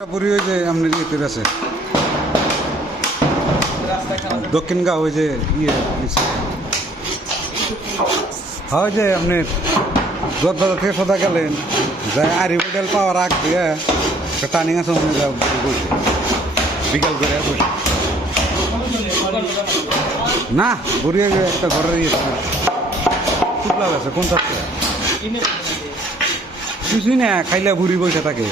পুরি ওই যে আপনার ইয়েতে আছে দক্ষিণ গাঁও ওই যে ইয়ে হয় যে আপনার যোদ্ধা থেকে সোজা গেলেন যাই আরি হোটেল পাওয়ার আগ দিয়ে টার্নিং আছে বসে বিকাল করে বসে না বুড়ি একটা ঘরের ইয়ে শুকলা আছে কোন থাকতে কিছুই না খাইলে বুড়ি বসে থাকে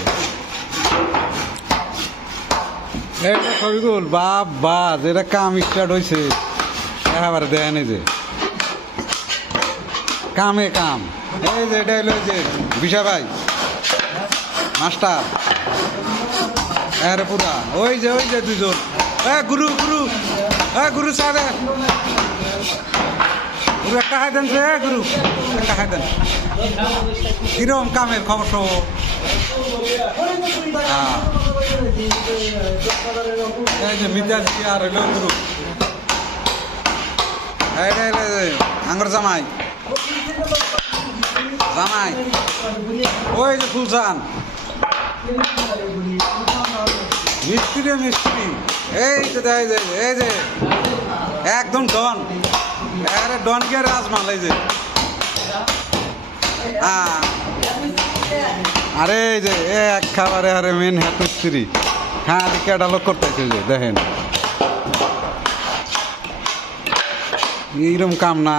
এটা শরীরুল বাপ বা যেটা কাম স্টার্ট হয়েছে এবারে দেয় নেই যে কামে কাম এই যে এটা হলো যে বিশা ভাই মাস্টার এর পুরা ওই যে দুজন গুরু গুরু গুরু সাহেব গুরু একটা খাই দেন গুরু একটা খাই দেন কিরম কামের খবর সব এই যে মিজাজ আর হইল গুরু আঙ্গর জামাই জামাই ওই যে ফুলসান মিস্ত্রি মিস্ত্রি এই যে একদম ডন আরে ডন কে রাজমাল এই যে আরে এই যে এক খাবারে আরে মেন হ্যাঁ মিস্ত্রি হ্যাঁ ক্যাটালগ করতেছে যে দেখেন এইরকম কাম না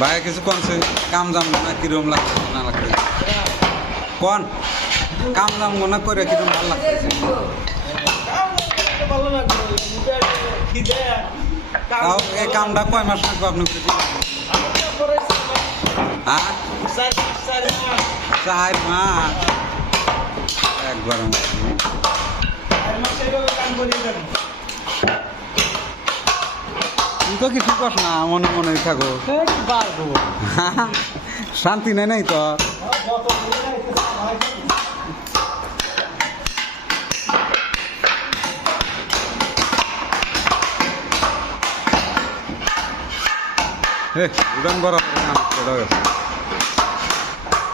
ভাই কিছু কনছে কাম জাম না কিরম লাগছে না লাগছে কোন কাম জাম না করে কিরম ভালো লাগছে তাও এই কামটা কয় মাস লাগবে আপনি হ্যাঁ 4 মাস একবার তুই তো কিছু কস না মনে মনে থাকো শান্তি নেই নাই তো উড়ান বরাবর